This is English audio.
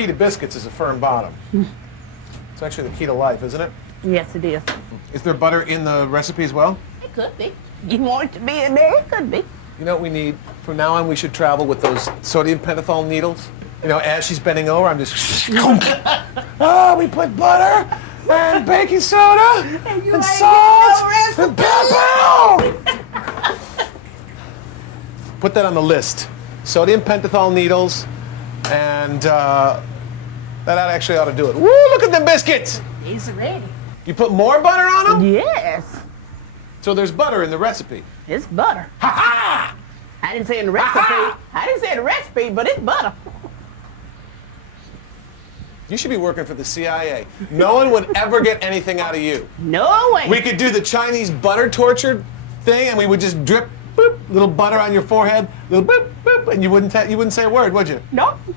key to biscuits is a firm bottom. It's actually the key to life, isn't it? Yes, it is. Is there butter in the recipe as well? It could be. You want it to be in there? It could be. You know what we need? From now on, we should travel with those sodium pentothal needles. You know, as she's bending over, I'm just... Oh, we put butter and baking soda and salt and pepper! Put that on the list. Sodium pentothal needles, and that actually ought to do it. Woo, look at the biscuits! He's ready. You put more butter on them? Yes. So there's butter in the recipe. It's butter. Ha-ha! I didn't say in the recipe. I didn't say in the recipe, but it's butter. You should be working for the CIA. No one would ever get anything out of you. No way. We could do the Chinese butter torture thing, and we would just drip, boop, little butter on your forehead, little boop, boop, and you wouldn't say a word, would you? Nope.